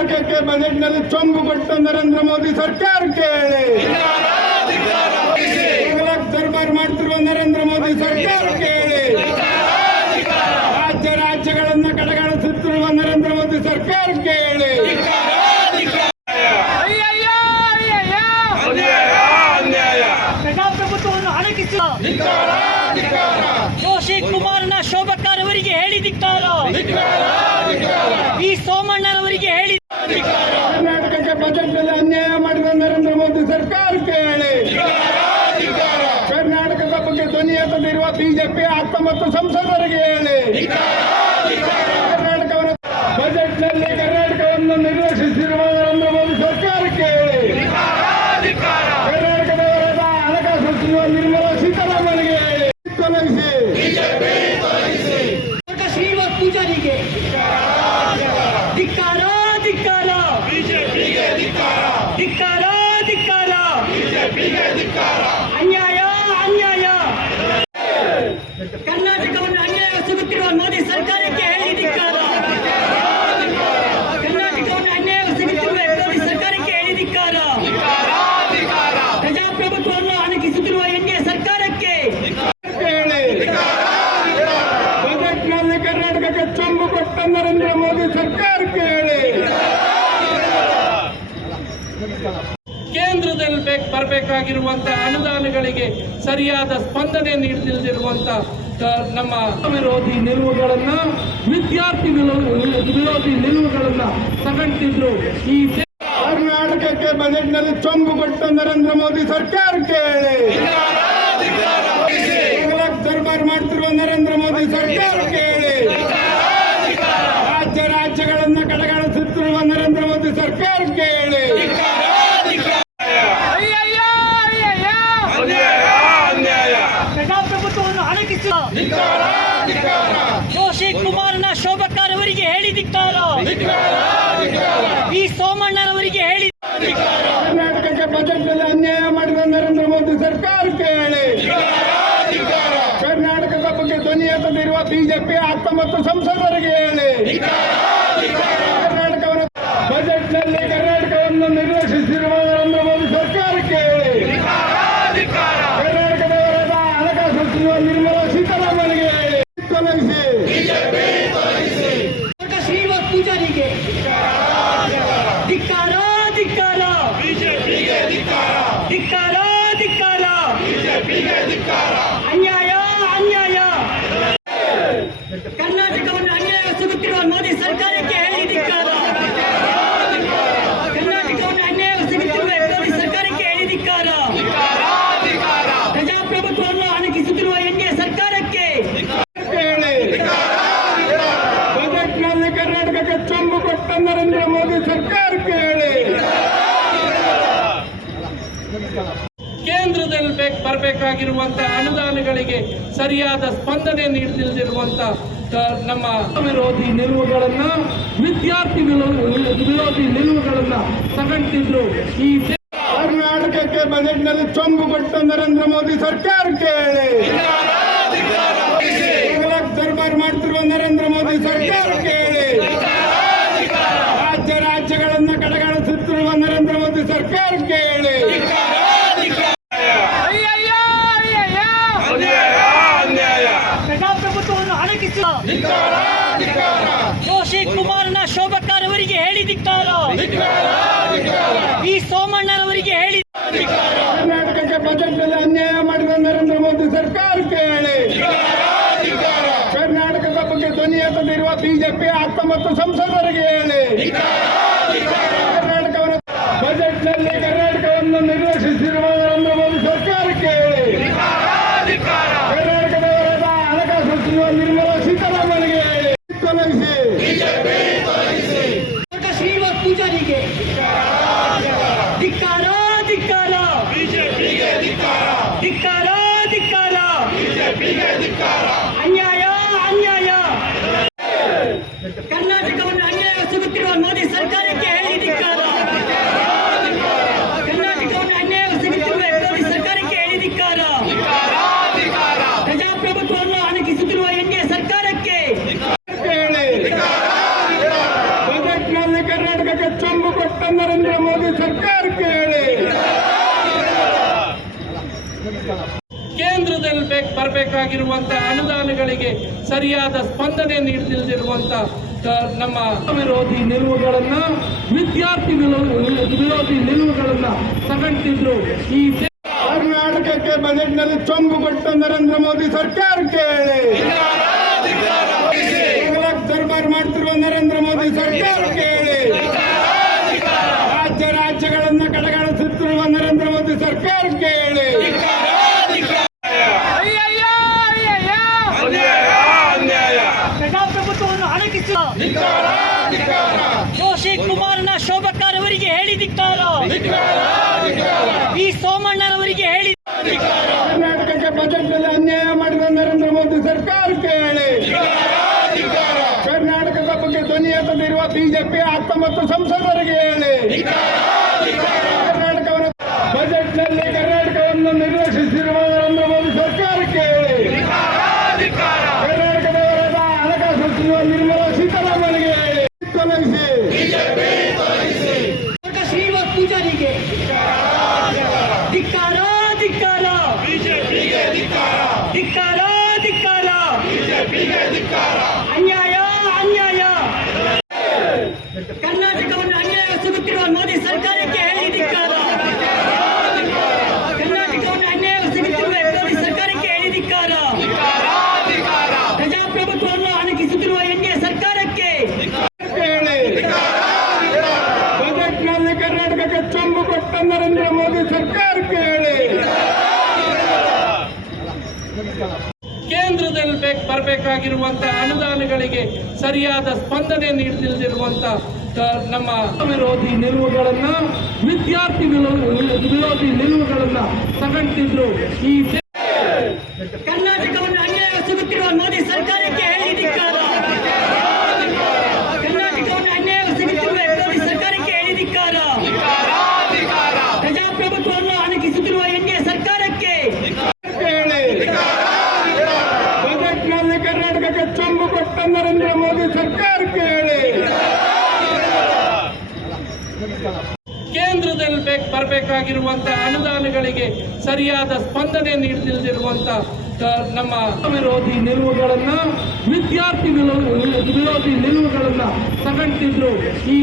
ಕರ್ನಾಟಕಕ್ಕೆ ಬಜೆಟ್ನಲ್ಲಿ ಚೊಂಬು ಕೊಟ್ಟ ನರೇಂದ್ರ ಮೋದಿ ಸರ್ಕಾರಕ್ಕೆ ದರ್ಬಾರ್ ಮಾಡ್ತಿರುವ ನರೇಂದ್ರ ಮೋದಿ ಸರ್ಕಾರಕ್ಕೆ ರಾಜ್ಯಗಳನ್ನು ಕಡೆಗಣಿಸುತ್ತಿರುವ ನರೇಂದ್ರ ಮೋದಿ ಸರ್ಕಾರಕ್ಕೆ ಪ್ರಜಾಪ್ರಭುತ್ವವನ್ನು ಅಣಕಿಸುವ ಜೋಶಿ ಕುಮಾರನ ಶೋಭಕಾರ್ ಅವರಿಗೆ ಹೇಳಿ ಧಿಕ್ಕಾರ, ಈ ಸೋಮಣ್ಣನವರಿಗೆ ಹೇಳಿ ಕರ್ನಾಟಕಕ್ಕೆ ಬಜೆಟ್ನಲ್ಲಿ ಅನ್ಯಾಯ ಮಾಡಿದ ನರೇಂದ್ರ ಮೋದಿ ಸರ್ಕಾರಕ್ಕೆ ಕರ್ನಾಟಕದ ಬಗ್ಗೆ ಧ್ವನಿ ಎತ್ತದಿರುವ ಬಿಜೆಪಿ 19 ಸಂಸದರಿಗೆ ಕರ್ನಾಟಕವನ್ನು ಬಜೆಟ್ನಲ್ಲಿ ಕರ್ನಾಟಕವನ್ನು ನಿರ್ಲಕ್ಷಿಸಿರುವ ನರೇಂದ್ರ ಮೋದಿ ಸರ್ಕಾರಕ್ಕೆ ಕರ್ನಾಟಕದ ಹಣಕಾಸು ಸಚಿವ ನಿರ್ಮಲಾ ಸೀತಾರಾಮನ್ಗೆ ತೊಲಗಿಸಿ ಶ್ರೀನಿವಾಸ್ ಪೂಜಾರಿಗೆ ಧಿಕ್ಕಾರ ಧಿಕ್ಕಾರ ಧಿಕ್ಕಾರ ಧಿಕ್ಕಾರ ಅನ್ಯಾಯ ಅನ್ಯಾಯ ಕರ್ನಾಟಕವನ್ನು ಅನ್ಯಾಯ ಸಿಗುತ್ತಿರುವ ಮೋದಿ ಸರ್ಕಾರಕ್ಕೆ ಹೇಳಿ ಧಿಕ್ಕಾರ, ಕರ್ನಾಟಕವನ್ನು ಅನ್ಯಾಯ ಸಿಗುತ್ತಿರುವ ಮೋದಿ ಸರ್ಕಾರಕ್ಕೆ ಹೇಳಿ ಧಿಕ್ಕಾರ, ಪ್ರಜಾಪ್ರಭುತ್ವವನ್ನು ಅಣಕಿಸುತ್ತಿರುವ ಎನ್ಡಿಎ ಸರ್ಕಾರಕ್ಕೆ ಬಜೆಟ್ನಲ್ಲಿ ಕರ್ನಾಟಕಕ್ಕೆ ಚೊಂಬು ಕೊಟ್ಟ ನರೇಂದ್ರ ಮೋದಿ ಸರ್ಕಾರಕ್ಕೆ ಕೇಂದ್ರದಲ್ಲಿ ಬರಬೇಕಾಗಿರುವಂತಹ ಅನುದಾನಗಳಿಗೆ ಸರಿಯಾದ ಸ್ಪಂದನೆ ನೀಡದಿರುವಂತಹ ನಮ್ಮ ವಿರೋಧಿ ನಿಲುವುಗಳನ್ನ, ವಿದ್ಯಾರ್ಥಿ ವಿರೋಧಿ ನಿಲುವುಗಳನ್ನ ತಗೊಂಡಿದ್ರು. ಈ ಕರ್ನಾಟಕಕ್ಕೆ ಬಜೆಟ್ನಲ್ಲಿ ಚೊಂಬು ಕೊಟ್ಟ ನರೇಂದ್ರ ಮೋದಿ ಸರ್ಕಾರಕ್ಕೆ ದರ್ಬಾರ್ ಮಾಡ್ತಿರುವ ನರೇಂದ್ರ ಮೋದಿ ಸರ್ಕಾರಕ್ಕೆ ರಾಜ್ಯಗಳನ್ನು ಕಡೆಗಣಿಸುತ್ತಿರುವ ನರೇಂದ್ರ ಮೋದಿ ಸರ್ಕಾರಕ್ಕೆ ಪ್ರಜಾಪ್ರಭುತ್ವವನ್ನು ಅಣಕಿಸುವ ಜೋಶಿ ಕುಮಾರನ ಶೋಭಕಾರ್ ಅವರಿಗೆ ಹೇಳಿ ಧಿಕ್ಕಾರ, ಈ ಸೋಮಣ್ಣನವರಿಗೆ ಹೇಳಿ ಕರ್ನಾಟಕಕ್ಕೆ ಬಜೆಟ್ನಲ್ಲಿ ಅನ್ಯಾಯ ಮಾಡಿದ ನರೇಂದ್ರ ಮೋದಿ ಸರ್ಕಾರಕ್ಕೆ ಕರ್ನಾಟಕದ ಬಗ್ಗೆ ಧ್ವನಿ ಎತ್ತದಿರುವ ಬಿಜೆಪಿ 19 ಸಂಸದರಿಗೆ ಕರ್ನಾಟಕವನ್ನು ಬಜೆಟ್ನಲ್ಲಿ ಕರ್ನಾಟಕವನ್ನು ನಿರ್ಲಕ್ಷಿಸಿರುವ ನರೇಂದ್ರ ಮೋದಿ ಸರ್ಕಾರಕ್ಕೆ ಕರ್ನಾಟಕದ ಹಣಕಾಸು ಸಚಿವ ನಿರ್ಮಲಾ ಸೀತಾರಾಮನ್ಗೆ ತೊಲಗಿಸಿ ಶ್ರೀನಿವಾಸ್ ಪೂಜಾರಿಗೆ ಧಿಕ್ಕಾರ ಧಿಕ್ಕಾರ ಧಿಕ್ಕಾರ ಧಿಕ್ಕಾರ ಅನ್ಯಾಯ ಅನ್ಯಾಯ ಕರ್ನಾಟಕವನ್ನು ಅನ್ಯಾಯ ಸಿಗುತ್ತಿರುವ ಮೋದಿ ಸರ್ಕಾರಕ್ಕೆ ಹೇಳಿ ಧಿಕ್ಕಾರ, ಕರ್ನಾಟಕವನ್ನು ಅನ್ಯಾಯ ಸಿಗುತ್ತಿರುವ ಮೋದಿ ಸರ್ಕಾರಕ್ಕೆ ಹೇಳಿ ಧಿಕ್ಕಾರ, ಪ್ರಜಾಪ್ರಭುತ್ವವನ್ನು ಅಣಕಿಸುತ್ತಿರುವ ಎನ್ಡಿಎ ಸರ್ಕಾರಕ್ಕೆ ಬಜೆಟ್ನಲ್ಲಿ ಕರ್ನಾಟಕಕ್ಕೆ ಚೊಂಬು ಕೊಟ್ಟ ನರೇಂದ್ರ ಮೋದಿ ಸರ್ಕಾರಕ್ಕೆ ಕೇಂದ್ರದಲ್ಲಿ ಬರಬೇಕಾಗಿರುವಂತಹ ಅನುದಾನಗಳಿಗೆ ಸರಿಯಾದ ಸ್ಪಂದನೆ ನೀಡದಿರುವಂತಹ ನಮ್ಮ ವಿರೋಧಿ ನಿಲುವುಗಳನ್ನ, ವಿದ್ಯಾರ್ಥಿ ವಿರೋಧಿ ನಿಲುವುಗಳನ್ನ ತಗೊಂಡಿದ್ರು. ಈ ಕರ್ನಾಟಕಕ್ಕೆ ಬಜೆಟ್ನಲ್ಲಿ ಚೊಂಬು ಕೊಟ್ಟ ನರೇಂದ್ರ ಮೋದಿ ಸರ್ಕಾರಕ್ಕೆ ದರ್ಬಾರ್ ಮಾಡ್ತಿರುವ ನರೇಂದ್ರ ಮೋದಿ ಸರ್ಕಾರಕ್ಕೆ ರಾಜ್ಯಗಳನ್ನು ಕಡೆಗಣಿಸುತ್ತಿರುವ ನರೇಂದ್ರ ಮೋದಿ ಸರ್ಕಾರಕ್ಕೆ ಪ್ರಜಾಪ್ರಭುತ್ವವನ್ನು ಅಣಕಿಸುವ ಜೋಶಿ ಕುಮಾರನ ಶೋಭಕಾರ್ ಅವರಿಗೆ ಹೇಳಿ ಧಿಕ್ಕಾರ, ಈ ಸೋಮಣ್ಣನವರಿಗೆ ಹೇಳಿ ಕರ್ನಾಟಕಕ್ಕೆ ಬಜೆಟ್ನಲ್ಲಿ ಅನ್ಯಾಯ ಮಾಡಿದ ನರೇಂದ್ರ ಮೋದಿ ಸರ್ಕಾರಕ್ಕೆ ಕರ್ನಾಟಕದ ಬಗ್ಗೆ ಧ್ವನಿ ಎತ್ತದಿರುವ ಬಿಜೆಪಿ 19 ಸಂಸದರಿಗೆ ಕರ್ನಾಟಕವನ್ನು ಬಜೆಟ್ನಲ್ಲಿ ಕರ್ನಾಟಕವನ್ನು ನಿರ್ಲಕ್ಷಿಸಿರುವ ನರೇಂದ್ರ ಮೋದಿ ಸರ್ಕಾರಕ್ಕೆ ಕರ್ನಾಟಕದ ಹಣಕಾಸು ಸಚಿವ ನಿರ್ಮಲಾ ಸೀತಾರಾಮನ್ಗೆ ತೊಲಗಿಸಿ ಶ್ರೀನಿವಾಸ್ ಪೂಜಾರಿಗೆ ಧಿಕ್ಕಾರ ಧಿಕ್ಕಾರ ಧಿಕ್ಕಾರ ಧಿಕ್ಕಾರ ಅನ್ಯಾಯ ಅನ್ಯಾಯ ಕರ್ನಾಟಕವನ್ನು ಅನ್ಯಾಯ ಸಿಗುತ್ತಿರುವ ಮೋದಿ ಸರ್ಕಾರ ಬಜೆಟ್ನಲ್ಲಿ ಕರ್ನಾಟಕಕ್ಕೆ ಚೊಂಬು ಕೊಟ್ಟ ನರೇಂದ್ರ ಮೋದಿ ಸರ್ಕಾರಕ್ಕೆ ಹೇಳಿ. ಕೇಂದ್ರದಲ್ಲಿ ಬರಬೇಕಾಗಿರುವಂತಹ ಅನುದಾನಗಳಿಗೆ ಸರಿಯಾದ ಸ್ಪಂದನೆ ನೀಡದಿರುವಂತ ನಮ್ಮ ವಿರೋಧಿ ನಿಲುವುಗಳನ್ನ ವಿದ್ಯಾರ್ಥಿ ವಿರೋಧಿ ನಿಲುವುಗಳನ್ನ ತಗೊಂಡಿದ್ರು. ಈ ಕರ್ನಾಟಕಕ್ಕೆ ಬಜೆಟ್ನಲ್ಲಿ ಚೊಂಬು ಕೊಟ್ಟ ನರೇಂದ್ರ ಮೋದಿ ಸರ್ಕಾರಕ್ಕೆ ಹೇಳಿ. ದರ್ಬಾರ್ ಮಾಡ್ತಿರುವ ನರೇಂದ್ರ ಮೋದಿ ಸರ್ಕಾರಕ್ಕೆ ಹೇಳಿ. ರಾಜ್ಯಗಳನ್ನ ಕಡೆಗಣಿಸುತ್ತಿರುವ ನರೇಂದ್ರ ಮೋದಿ ಸರ್ಕಾರಕ್ಕೆ ಹೇಳಿ. ಪ್ರಜಾಪ್ರಭುತ್ವವನ್ನು ಹಣಕಿಸುವ ಜೋಶಿ ಕುಮಾರನ ಶೋಭಕಾರ್ ಅವರಿಗೆ ಹೇಳಿ ಧಿಕ್ಕಾರ. ವಿ ಸೋಮಣ್ಣನವರಿಗೆ ಹೇಳಿ. ಕರ್ನಾಟಕಕ್ಕೆ ಬಜೆಟ್ನಲ್ಲಿ ಅನ್ಯಾಯ ಮಾಡಿದ ನರೇಂದ್ರ ಮೋದಿ ಸರ್ಕಾರಕ್ಕೆ ಹೇಳಿ. ಕರ್ನಾಟಕದ ಬಗ್ಗೆ ಧ್ವನಿ ಎತ್ತದಿರುವ ಬಿಜೆಪಿ 19 ಸಂಸದರಿಗೆ ಹೇಳಿ. ಕರ್ನಾಟಕವನ್ನು ಬಜೆಟ್ನಲ್ಲಿ ಕರ್ನಾಟಕವನ್ನು ನಿರ್ಲಕ್ಷಿಸಿರುವ ನರೇಂದ್ರ ಮೋದಿ ಸರ್ಕಾರಕ್ಕೆ ಹೇಳಿ. ಕರ್ನಾಟಕದ ಹಣಕಾಸು ಸಚಿವ ನಿರ್ಮಲಾ ಸೀತಾರಾಮನ್ಗೆ ಹೇಳಿ. ತೊಲಗಿಸಿ. ಶ್ರೀನಿವಾಸ್ ಪೂಜಾರಿಗೆ ಧಿಕ್ಕಾರ ಧಿಕ್ಕಾರ. ಧಿಕ್ಕಾರ ಧಿಕ್ಕಾರ. ಅನ್ಯಾಯ ಅನ್ಯಾಯ. ಕರ್ನಾಟಕವನ್ನು ಅನ್ಯಾಯ ಸಿಗುತ್ತಿರುವ ಮೋದಿ ಸರ್ಕಾರಕ್ಕೆ ಹೇಳಿ ಧಿಕ್ಕಾರ. ಕರ್ನಾಟಕವನ್ನು ಅನ್ಯಾಯ ಸಿಗುತ್ತಿರುವ ಮೋದಿ ಸರ್ಕಾರಕ್ಕೆ ಹೇಳಿ ಧಿಕ್ಕಾರ. ಪ್ರಜಾಪ್ರಭುತ್ವವನ್ನು ಹಣಕಿಸುತ್ತಿರುವ ಎನ್ಡಿಎ ಸರ್ಕಾರಕ್ಕೆ ಹೇಳಿ. ಬಜೆಟ್ನಲ್ಲಿ ಕರ್ನಾಟಕಕ್ಕೆ ಚೊಂಬು ಕೊಟ್ಟ ನರೇಂದ್ರ ಮೋದಿ ಸರ್ಕಾರಕ್ಕೆ ಹೇಳಿ. ಕೇಂದ್ರದಲ್ಲಿ ಬರಬೇಕಾಗಿರುವಂತಹ ಅನುದಾನಗಳಿಗೆ ಸರಿಯಾದ ಸ್ಪಂದನೆ ನೀಡದಿರುವಂತ ನಮ್ಮ ವಿರೋಧಿ ನಿಲುವುಗಳನ್ನ ವಿದ್ಯಾರ್ಥಿ ವಿರೋಧಿ ನಿಲುವುಗಳನ್ನ ತಗೊಂಡಿದ್ರು. ಈ ಕರ್ನಾಟಕವನ್ನು ಅನ್ಯಾಯ ಸಿಗುತ್ತಿರುವ ಮೋದಿ ಸರ್ಕಾರಕ್ಕೆ ಹೇಳಿ ಧಿಕ್ಕಾರ. ಕರ್ನಾಟಕವನ್ನು ಅನ್ಯಾಯ ಸಿಗುತ್ತಿರುವ ಮೋದಿ ಸರ್ಕಾರಕ್ಕೆ ಹೇಳಿ ಧಿಕ್ಕಾರ. ಪ್ರಜಾಪ್ರಭುತ್ವವನ್ನು ಹಣಕಿಸುತ್ತಿರುವ ಎನ್ಡಿಎ ಸರ್ಕಾರಕ್ಕೆ ಹೇಳಿ. ಬಜೆಟ್ನಲ್ಲಿ ಕರ್ನಾಟಕಕ್ಕೆ ಚೊಂಬು ಕೊಟ್ಟ ನರೇಂದ್ರ ಮೋದಿ ಸರ್ಕಾರಕ್ಕೆ ಹೇಳಿ. ಕೇಂದ್ರದಲ್ಲಿ ಬರಬೇಕಾಗಿರುವಂತಹ ಅನುದಾನಗಳಿಗೆ ಸರಿಯಾದ ಸ್ಪಂದನೆ ನೀಡದಿರುವಂತ ನಮ್ಮ ವಿರೋಧಿ ನಿಲುವುಗಳನ್ನ ವಿದ್ಯಾರ್ಥಿ ವಿರೋಧಿ ನಿಲುವುಗಳನ್ನ ತಗೊಂಡಿದ್ರು. ಈ